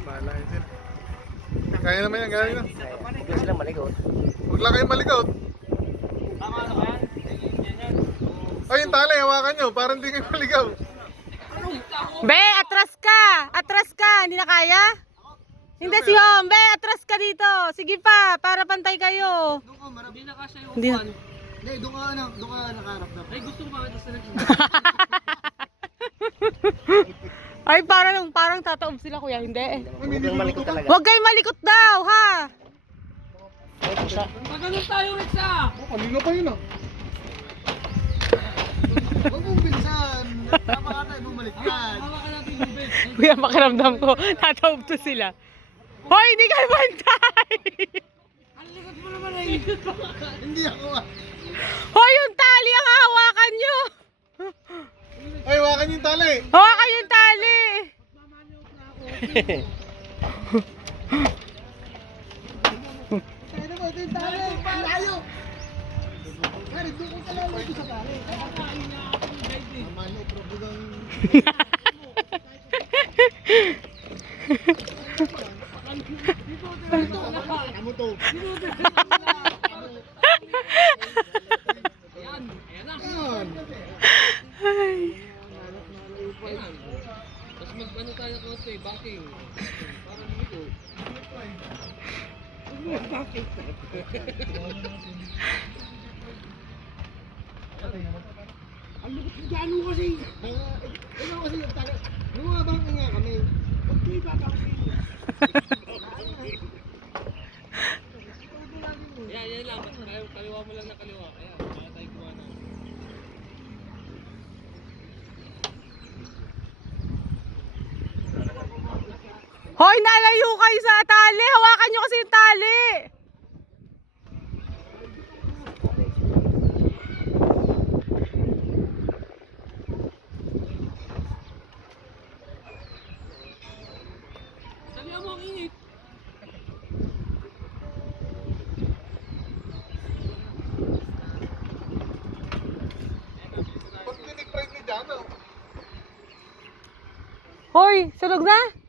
Bahala yun sila. Kaya naman yan, gaya na. Huwag silang maligot. Huwag lang kayong malikot. Tama na ba yan? Ay, yung tali, hawakan nyo. Parang hindi kayo maligaw. Be, atras ka! Atras ka! Hindi na kaya? Hindi si Hom. Be, atras ka dito. Sige pa, para pantay kayo. Doon ka, marami. Hindi na kasya yung Hindi na. upuan. Hindi, doon ka nakaharap na. Ay, gusto ko makita sa nagsin. Ay, parang tataob sila kuya. Hindi. Huwag lang malikot talaga. Huwag kayo malikot daw, ha? Maganon tayo, Rexa! Oh, kanina pa yun ah. Huwag mong bilisan. Tama ka tayo bumaliktad. Hawakan natin yung bed. Kuya, pakiramdam ko. Tataob to sila. Hoy, hindi kayo bantay! Ang likod mo naman eh. Hindi ako ah. Hoy, yung tali ang hawakan nyo! Ay, hawakan yung tali. Hawakan yung tali! Tayo naman, ito yung tali. Ang layo. Pare, doon ko kalala ito sa tali. Mamano, probugang... Amo to. Ayan, ayan na. Ayan. Ayan. Tapos mag-ano tayo ng konti, backing. Para lumiko. Ang lukot ko dyan kasi. Ano kasi yung taga... Lumabang nga kami. Huwag kayo babangin. Ayan, yan lang. Kaliwa mo lang na kaliwa. Ayan, kaya tayo kuha na. Hoy, nalayo kayo sa tali! Hawakan nyo kasi yung tali! Dalihan mo ang init. Pag tinig-pride ni Jano. Hoy, sunog na?